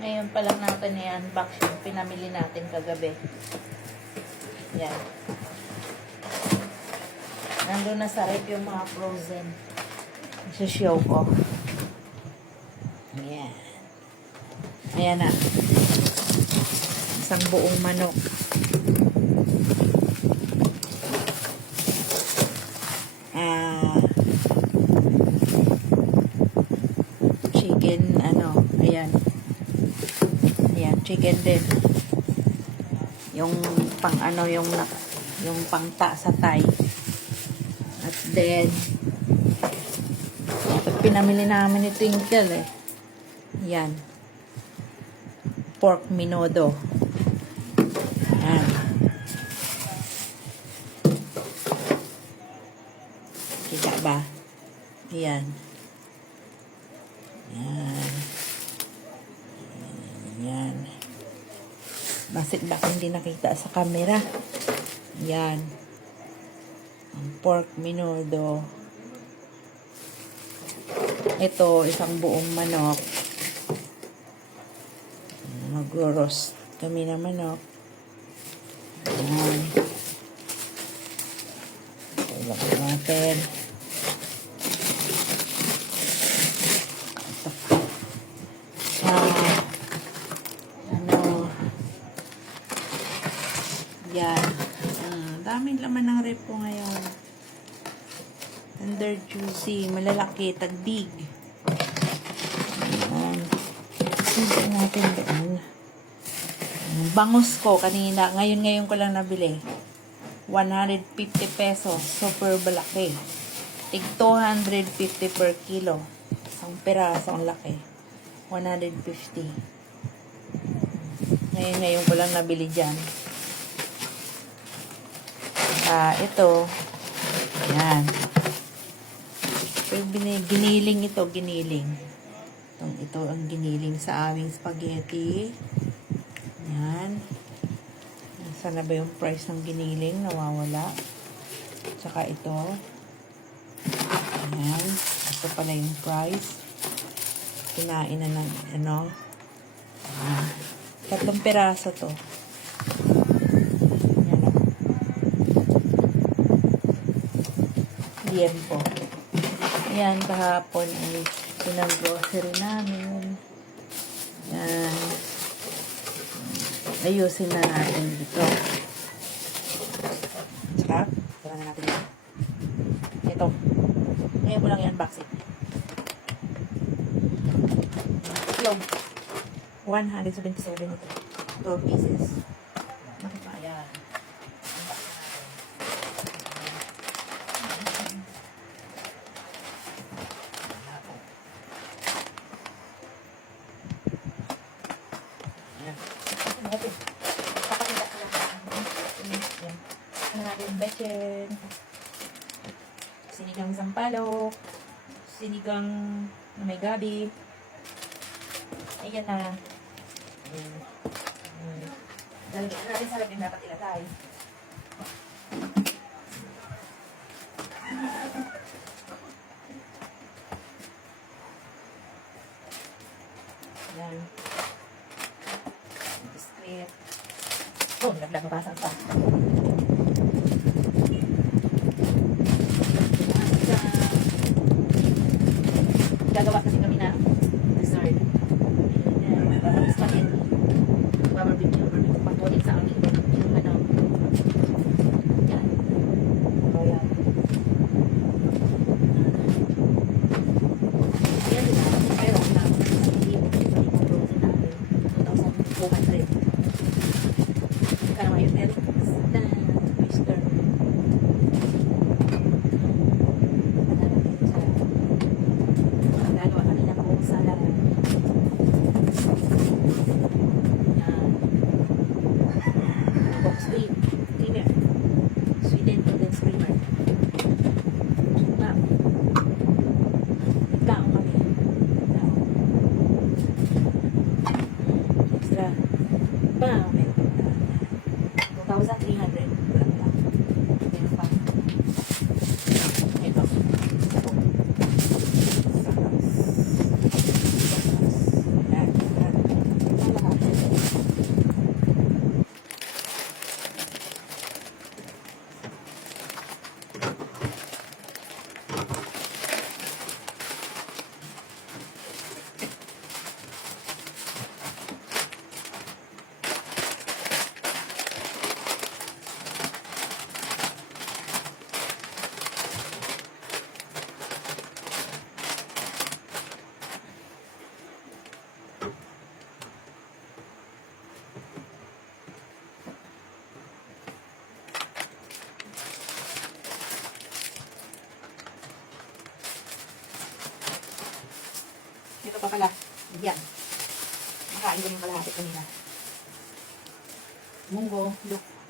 Ngayon pa lang natin i-unbox yung pinamili natin kagabi. Yan. Nandun na sa rep yung mga frozen. Isa-show ko. Ayan. Ayan na. Isang buong manok. Chicken, ayan. Ayan, chicken din. Yung pang yung pangta sa Thai. At then, ito pinamili namin ni Twinkle eh. Yan. Pork minodo. Yan. Kita ba? Yan. Yan. Yan. Bakit hindi nakita sa camera? Yan. Ang pork minodo. Ito, isang buong manok. Mag-roast kami ng manok. Yan. Tulak natin. Ito pa. Yan. Daming laman ng rep ko ngayon. Tender juicy. Malalaki. Tagdig. Ayan. Hindi natin doon. Bangus ko kanina. Ngayon ko lang nabili. 150 pesos. Super balaki. Tig 250 per kilo. Isang piraso ang laki. 150. Ngayon ko lang nabili dyan. Ito. Yan. Giniling ito. Giniling. Ito ang giniling sa aming spaghetti. Yan. Sana ba yung price ng giniling? Nawawala. Tsaka ito. Yan. Ito pala yung price. Kinain na ng 3 piraso to. Yan po. Yan, kahapon ay pinag-grocery namin. Yan. Ayusin na natin dito. Tsaka, tara na natin yan. Ito. Ngayon ko lang i-unboxing. Yung 177 ito. 12 pieces. Nakita, yan. Bechin, sinigang sampalok, sinigang na may gabi. Ayan na. Lalagyan natin sa lagyan dapat ilatay. Ayan. Biscuit. Oh, naglag mabasag pa. Gagawa kasi kami na dessert. Tapos spaghetti. Barbecue. Pagpunin sa amin. Yung yan. O yan. Yan din na. Pero na. Hindi mo frozen natin. 2,200. Kaya ngayon. Yan. Makain ko yung kalahati kanina. Munggo, look.